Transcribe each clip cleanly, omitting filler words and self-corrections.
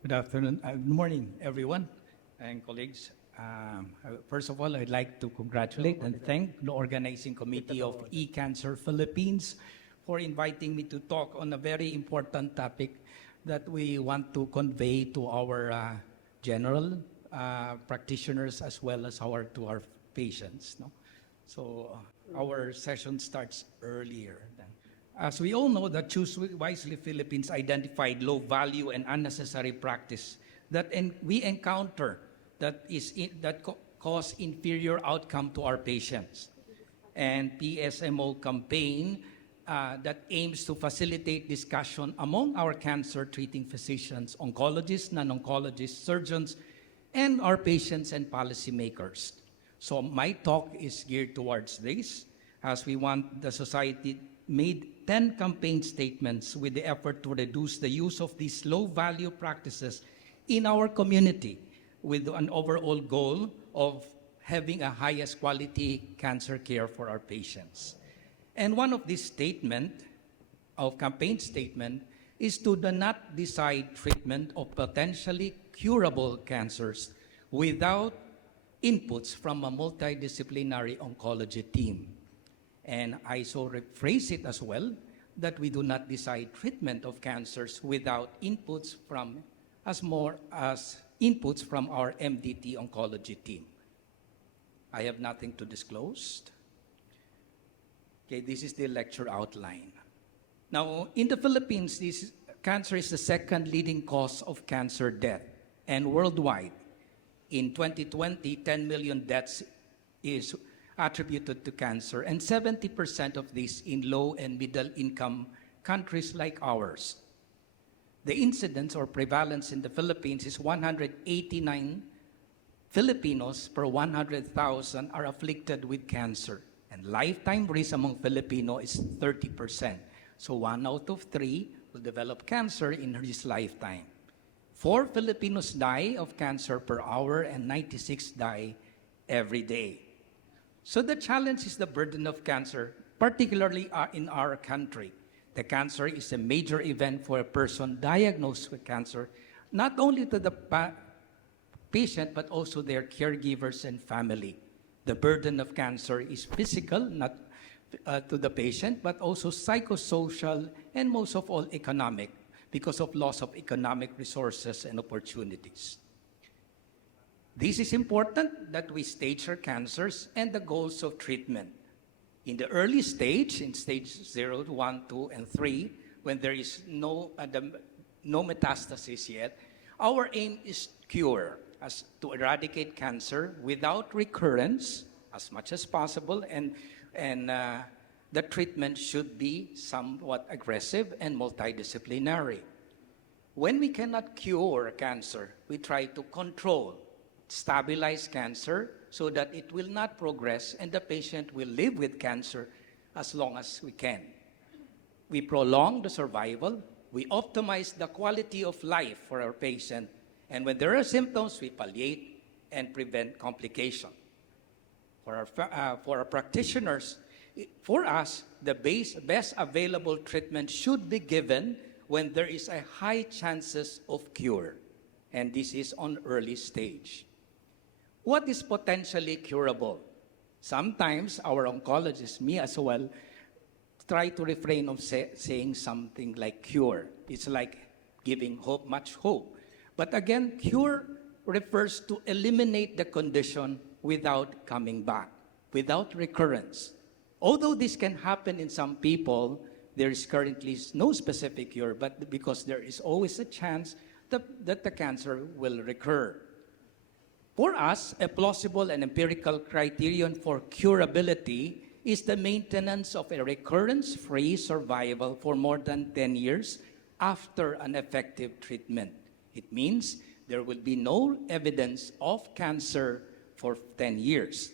Good afternoon. Good morning, everyone and colleagues. First of all, I'd like to congratulate and thank the organizing committee of eCancer Philippines for inviting me to talk on a very important topic that we want to convey to our general practitioners as well as to our patients. No? So our session starts earlier. As we all know, that Choose Wisely Philippines identified low value and unnecessary practice that we encounter that cause inferior outcome to our patients. And PSMO campaign that aims to facilitate discussion among our cancer treating physicians, oncologists, non-oncologists, surgeons, and our patients and policymakers. So my talk is geared towards this, as we want the society made 10 campaign statements with the effort to reduce the use of these low-value practices in our community with an overall goal of having a highest quality cancer care for our patients. And one of these campaign statement, is to not decide treatment of potentially curable cancers without inputs from a multidisciplinary oncology team. And I so rephrase it as well, that we do not decide treatment of cancers without inputs from inputs from our MDT oncology team. I have nothing to disclose. Okay, this is the lecture outline. Now, in the Philippines, cancer is the second leading cause of cancer death. And worldwide, in 2020, 10 million deaths is attributed to cancer, and 70% of this in low and middle income countries like ours. The incidence or prevalence in the Philippines is 189 Filipinos per 100,000 are afflicted with cancer. And lifetime risk among Filipino is 30%. So 1 out of 3 will develop cancer in his lifetime. 4 Filipinos die of cancer per hour and 96 die every day. So the challenge is the burden of cancer, particularly in our country. The cancer is a major event for a person diagnosed with cancer, not only to the patient, but also their caregivers and family. The burden of cancer is physical, not to the patient, but also psychosocial and most of all economic, because of loss of economic resources and opportunities. This is important that we stage our cancers and the goals of treatment. In the early stage, in stage 0, 1, 2, and 3, when there is no metastasis yet, our aim is cure, as to eradicate cancer without recurrence as much as possible, and the treatment should be somewhat aggressive and multidisciplinary. When we cannot cure cancer, we try to control, stabilize cancer so that it will not progress and the patient will live with cancer as long as we can. We prolong the survival, we optimize the quality of life for our patient, and when there are symptoms, we palliate and prevent complication. For our practitioners, for us, the best available treatment should be given when there is a high chances of cure, and this is on early stage. What is potentially curable? Sometimes our oncologists, me as well, try to refrain of saying something like cure. It's like giving hope, much hope. But again, cure refers to eliminate the condition without coming back, without recurrence. Although this can happen in some people, there is currently no specific cure, but because there is always a chance that the cancer will recur. For us, a plausible and empirical criterion for curability is the maintenance of a recurrence-free survival for more than 10 years after an effective treatment. It means there will be no evidence of cancer for 10 years.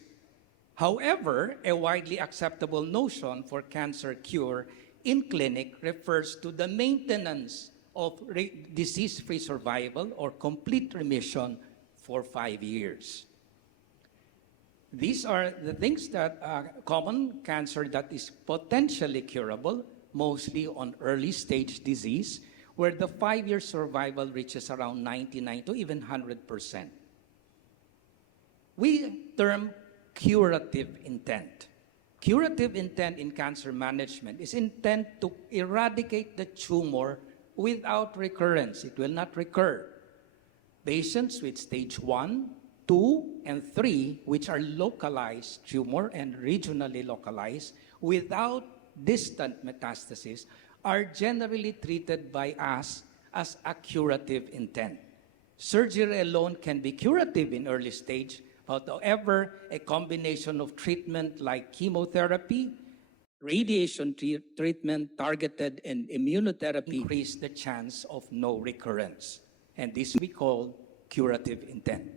However, a widely acceptable notion for cancer cure in clinic refers to the maintenance of disease-free survival or complete remission for 5 years. These are the things that common cancer that is potentially curable, mostly on early stage disease, where the 5-year survival reaches around 99 to even 100%. We term curative intent. Curative intent in cancer management is intent to eradicate the tumor without recurrence. It will not recur. Patients with stage 1, 2, and 3, which are localized tumor and regionally localized without distant metastasis, are generally treated by us as a curative intent. Surgery alone can be curative in early stage, but however, a combination of treatment like chemotherapy, radiation treatment, targeted, and immunotherapy increase the chance of no recurrence. And this we call curative intent.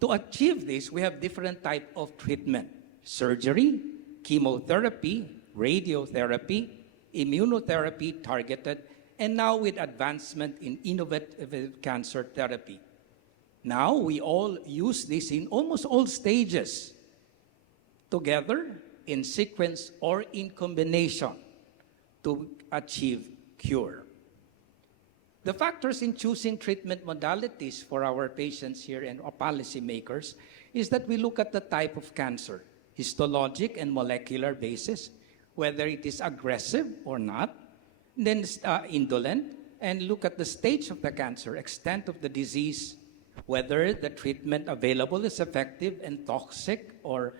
To achieve this, we have different types of treatment: surgery, chemotherapy, radiotherapy, immunotherapy, targeted, and now with advancement in innovative cancer therapy. Now we all use this in almost all stages, together, in sequence, or in combination to achieve cure. The factors in choosing treatment modalities for our patients here and our policymakers is that we look at the type of cancer, histologic and molecular basis, whether it is aggressive or not, then indolent, and look at the stage of the cancer, extent of the disease, whether the treatment available is effective and toxic, or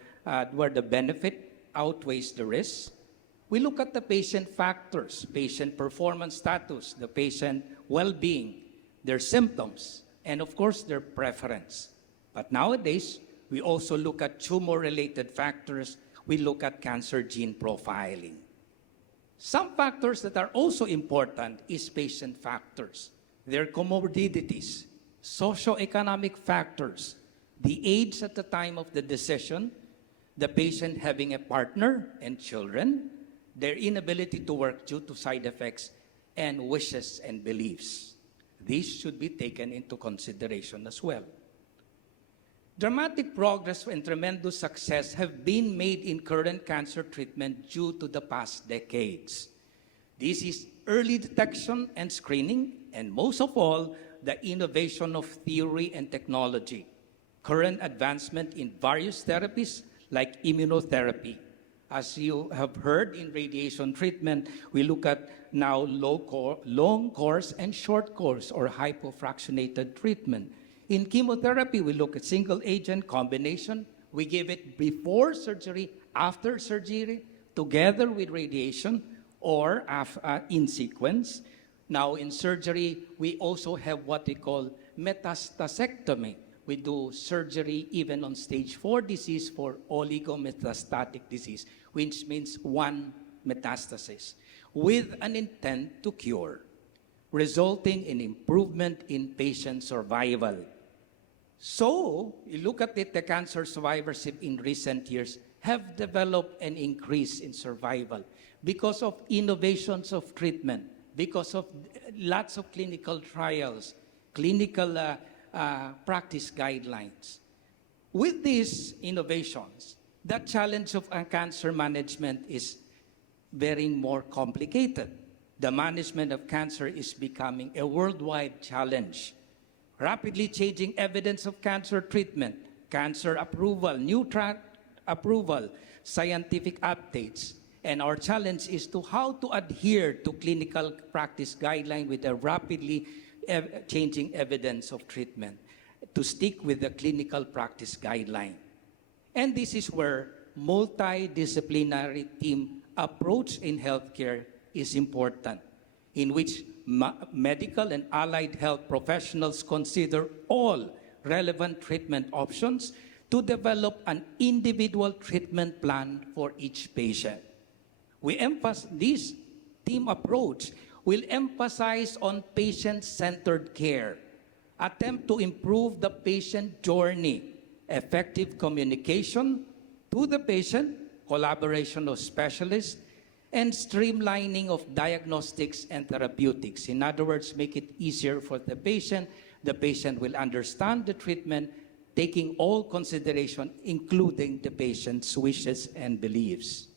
where the benefit outweighs the risk. We look at the patient factors, patient performance status, the patient well-being, their symptoms, and of course their preference. But nowadays, we also look at tumor-related factors. We look at cancer gene profiling. Some factors that are also important is patient factors, their comorbidities, socioeconomic factors, the age at the time of the decision, the patient having a partner and children, their inability to work due to side effects, and wishes and beliefs. These should be taken into consideration as well. Dramatic progress and tremendous success have been made in current cancer treatment due to the past decades. This is early detection and screening, and most of all, the innovation of theory and technology, current advancement in various therapies like immunotherapy. As you have heard in radiation treatment, we look at now long course and short course or hypofractionated treatment. In chemotherapy, we look at single agent combination. We give it before surgery, after surgery, together with radiation, or in sequence. Now in surgery, we also have what we call metastasectomy. We do surgery even on stage 4 disease for oligometastatic disease, which means one metastasis, with an intent to cure, resulting in improvement in patient survival. So, you look at it, the cancer survivorship in recent years have developed an increase in survival because of innovations of treatment, because of lots of clinical trials, clinical practice guidelines. With these innovations, the challenge of cancer management is very more complicated. The management of cancer is becoming a worldwide challenge. Rapidly changing evidence of cancer treatment, cancer approval, new drug approval, scientific updates. And our challenge is to how to adhere to clinical practice guidelines with a rapidly changing evidence of treatment, to stick with the clinical practice guideline. And this is where multidisciplinary team approach in healthcare is important, in which medical and allied health professionals consider all relevant treatment options to develop an individual treatment plan for each patient. This team approach will emphasize on patient-centered care, attempt to improve the patient journey, effective communication to the patient, collaboration of specialists, and streamlining of diagnostics and therapeutics. In other words, make it easier for the patient. The patient will understand the treatment, taking all consideration, including the patient's wishes and beliefs.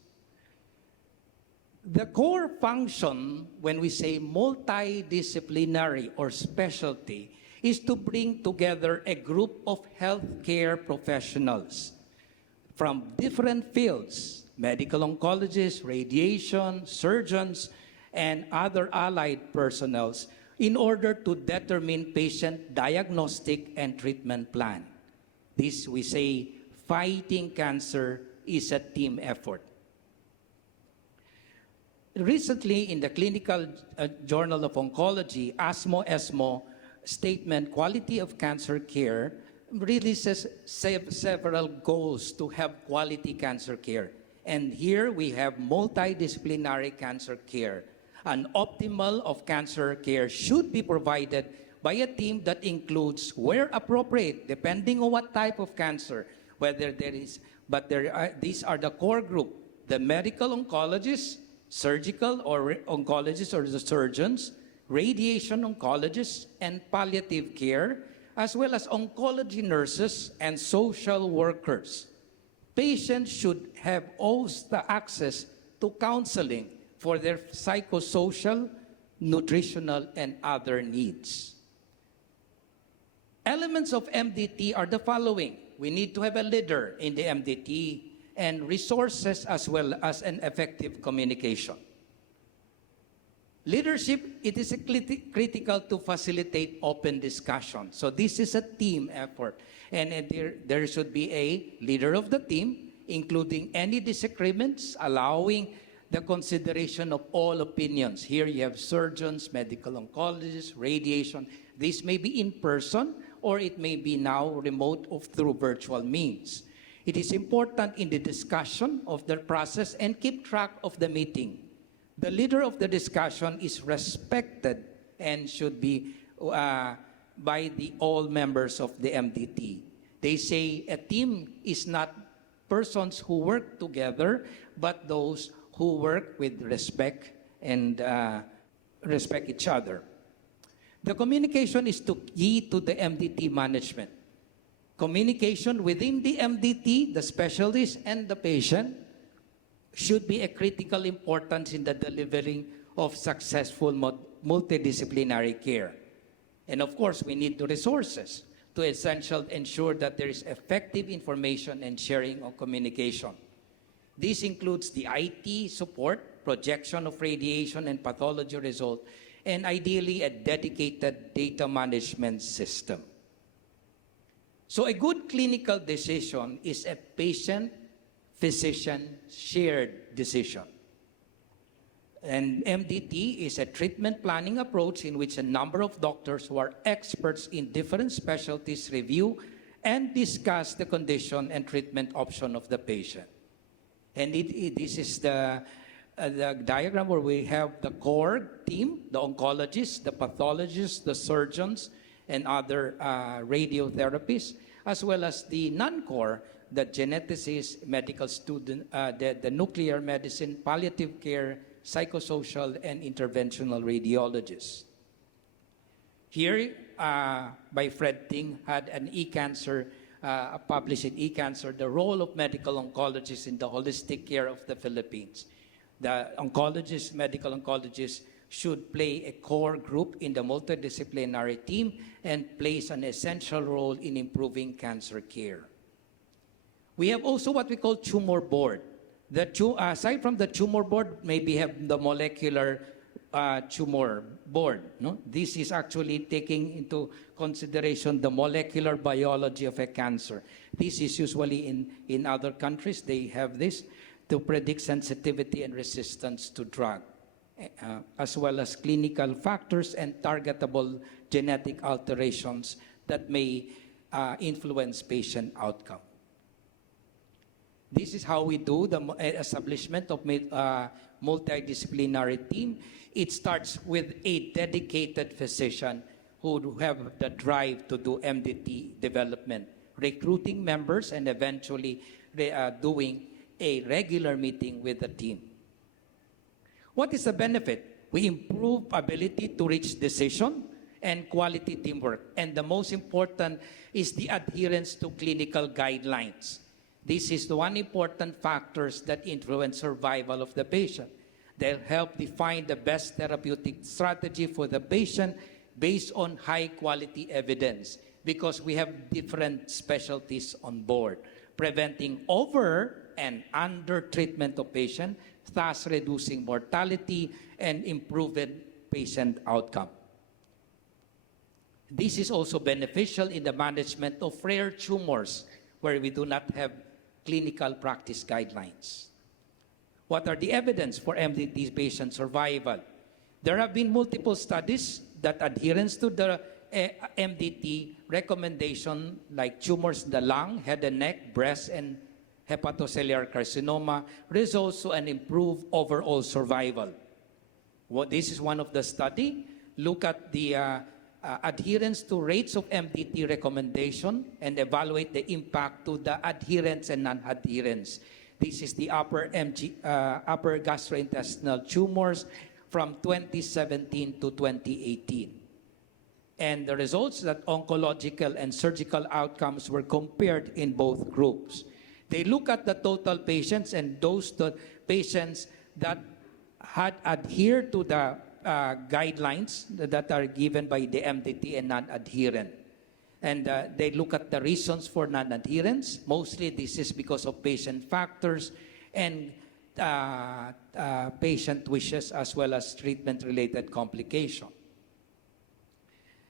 The core function, when we say multidisciplinary or specialty, is to bring together a group of healthcare professionals from different fields, medical oncologists, radiation, surgeons, and other allied personnels, in order to determine patient diagnostic and treatment plan. This, we say, fighting cancer is a team effort. Recently, in the Clinical Journal of Oncology, ESMO statement, Quality of Cancer Care, releases several goals to have quality cancer care. And here we have multidisciplinary cancer care. An optimal of cancer care should be provided by a team that includes, where appropriate, depending on what type of cancer, whether there is, these are the core group, the medical oncologists, surgical or oncologists or the surgeons, radiation oncologists, and palliative care, as well as oncology nurses and social workers. Patients should have also the access to counseling for their psychosocial, nutritional, and other needs. Elements of MDT are the following. We need to have a leader in the MDT and resources as well as an effective communication. Leadership, it is critical to facilitate open discussion. So this is a team effort. And there should be a leader of the team, including any disagreements, allowing the consideration of all opinions. Here you have surgeons, medical oncologists, radiation. This may be in person or it may be now remote or through virtual means. It is important in the discussion of the process and keep track of the meeting. The leader of the discussion is respected and should be by all members of the MDT. They say a team is not persons who work together, but those who work with respect and respect each other. The communication is key to the MDT management. Communication within the MDT, the specialist, and the patient should be a critical importance in the delivery of successful multidisciplinary care. And of course, we need the resources to ensure that there is effective information and sharing of communication. This includes the IT support, projection of radiation and pathology result, and ideally a dedicated data management system. So a good clinical decision is a patient-physician shared decision. And MDT is a treatment planning approach in which a number of doctors who are experts in different specialties review and discuss the condition and treatment option of the patient. And this is the diagram where we have the core team, the oncologists, the pathologists, the surgeons, and other radiotherapists, as well as the non-core, the geneticists, medical student, the nuclear medicine, palliative care, psychosocial, and interventional radiologists. Here, by Fred Ting, had an e-cancer, published in e-cancer, the role of medical oncologists in the holistic care of the Philippines. The oncologists, medical oncologists, should play a core group in the multidisciplinary team and plays an essential role in improving cancer care. We have also what we call tumor board. Aside from the tumor board, maybe have the molecular tumor board. No? This is actually taking into consideration the molecular biology of a cancer. This is usually in other countries, they have this to predict sensitivity and resistance to drug, as well as clinical factors and targetable genetic alterations that may influence patient outcome. This is how we do the establishment of multidisciplinary team. It starts with a dedicated physician who have the drive to do MDT development, recruiting members, and eventually doing a regular meeting with the team. What is the benefit? We improve ability to reach decision and quality teamwork. And the most important is the adherence to clinical guidelines. This is the one important factors that influence survival of the patient. they'll help define the best therapeutic strategy for the patient based on high-quality evidence, because we have different specialties on board, preventing over and under treatment of patient, thus reducing mortality and improving patient outcome. This is also beneficial in the management of rare tumors where we do not have clinical practice guidelines. What are the evidence for MDT patient survival? There have been multiple studies that adherence to the MDT recommendation, like tumors in the lung, head and neck, breast, and hepatocellular carcinoma, results to an improved overall survival. This is one of the study. Look at the adherence to rates of MDT recommendation and evaluate the impact to the adherence and non-adherence. This is the upper gastrointestinal tumors from 2017 to 2018. And the results that oncological and surgical outcomes were compared in both groups. They look at the total patients and those patients that had adhered to the guidelines that are given by the MDT and non-adherent. And they look at the reasons for non-adherence. Mostly this is because of patient factors and patient wishes, as well as treatment-related complication.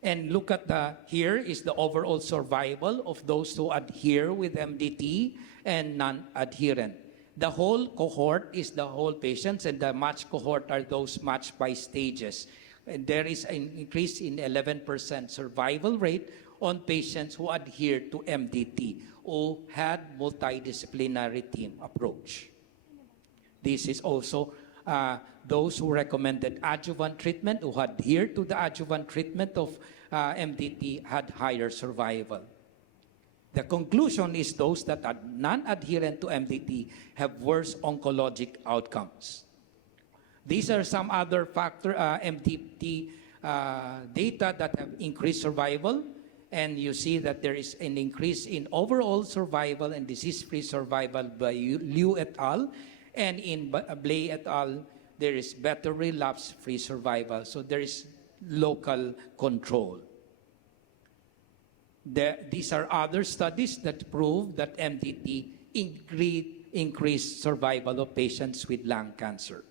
And look at here is the overall survival of those who adhere with MDT and non-adherent. The whole cohort is the whole patients, and the matched cohort are those matched by stages. And there is an increase in 11% survival rate on patients who adhere to MDT or had multidisciplinary team approach. This is also those who recommended adjuvant treatment, who adhere to the adjuvant treatment of MDT, had higher survival. The conclusion is those that are non-adherent to MDT have worse oncologic outcomes. These are some other MDT data that have increased survival, and you see that there is an increase in overall survival and disease-free survival by Liu et al. And in Blay et al., there is better relapse-free survival. So there is local control. These are other studies that prove that MDT increased survival of patients with lung cancer.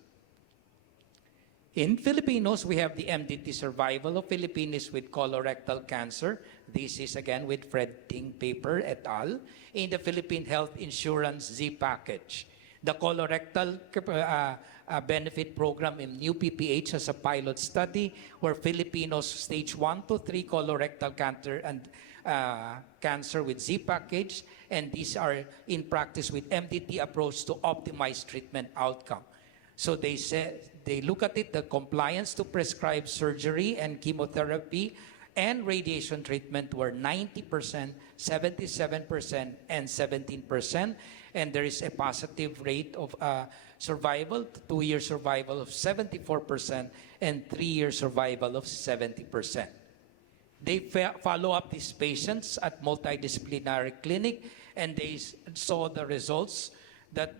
In Filipinos, we have the MDT survival of Filipinos with colorectal cancer. This is again with Fred Ting paper et al. In the Philippine Health Insurance Z package. The colorectal benefit program in New PPH has a pilot study where Filipinos stage 1 to 3 colorectal cancer and cancer with Z package, and these are in practice with MDT approach to optimize treatment outcome. So they look at it, the compliance to prescribed surgery and chemotherapy and radiation treatment were 90%, 77%, and 17%. And there is a positive rate of survival, 2-year survival of 74%, and 3-year survival of 70%. They follow up these patients at multidisciplinary clinic, and they saw the results that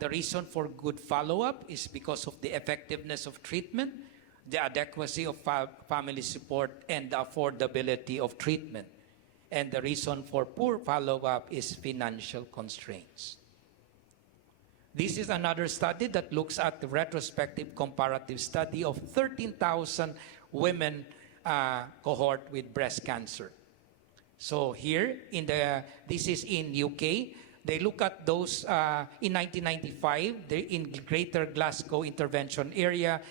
the reason for good follow-up is because of the effectiveness of treatment, the adequacy of family support, and the affordability of treatment. And the reason for poor follow-up is financial constraints. This is another study that looks at the retrospective comparative study of 13,000 women cohort with breast cancer. So here, this is in UK. They look at those in 1995, in Greater Glasgow Intervention Area.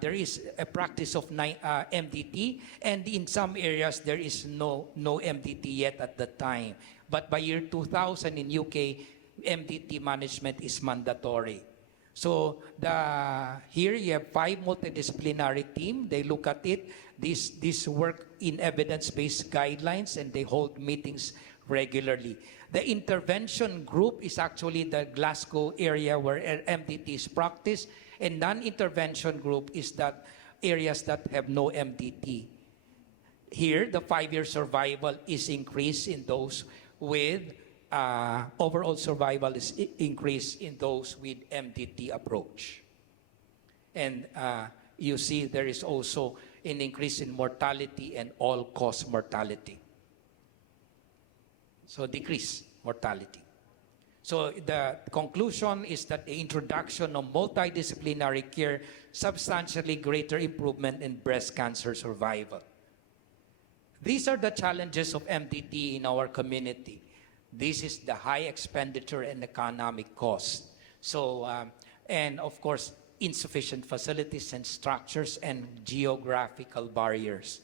There is a practice of MDT, and in some areas there is no MDT yet at the time. But by year 2000 in UK, MDT management is mandatory. So here you have 5 multidisciplinary team. They look at it. This work in evidence-based guidelines, and they hold meetings regularly. The intervention group is actually the Glasgow area where MDT is practiced, and non-intervention group is that areas that have no MDT. Here, the 5-year survival is increased in those with overall survival is increased in those with MDT approach. And you see there is also an increase in mortality and all-cause mortality. So decrease mortality. So the conclusion is that the introduction of multidisciplinary care substantially greater improvement in breast cancer survival. These are the challenges of MDT in our community. This is the high expenditure and economic cost. So, and of course, insufficient facilities and structures and geographical barriers.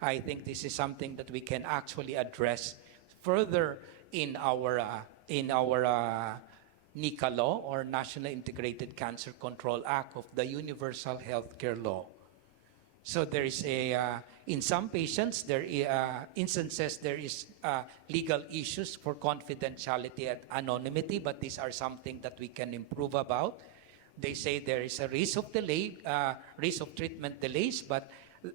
I think this is something that we can actually address further in our NICA law, or National Integrated Cancer Control Act of the Universal Healthcare Law. So there is in some patients, instances there is legal issues for confidentiality and anonymity, but these are something that we can improve about. They say there is a risk of delay, risk of treatment delays, but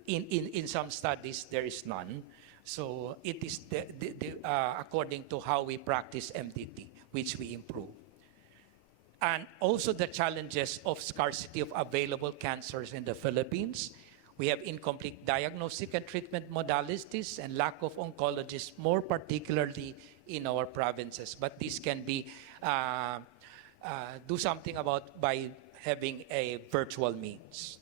in some studies there is none. So it is according to how we practice MDT, which we improve. And also the challenges of scarcity of available cancers in the Philippines. We have incomplete diagnostic and treatment modalities and lack of oncologists, more particularly in our provinces. But this can be do something about by having a virtual means.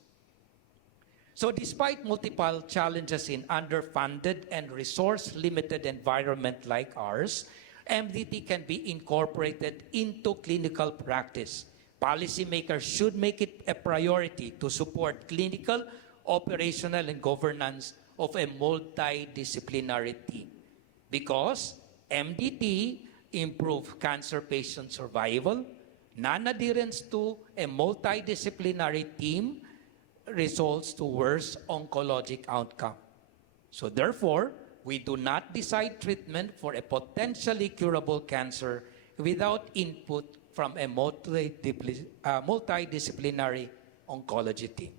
So despite multiple challenges in underfunded and resource-limited environment like ours, MDT can be incorporated into clinical practice. Policymakers should make it a priority to support clinical, operational, and governance of a multidisciplinary team, because MDT improves cancer patient survival. Non-adherence to a multidisciplinary team results to worse oncologic outcome. So therefore, we do not decide treatment for a potentially curable cancer without input from a multidisciplinary oncology team.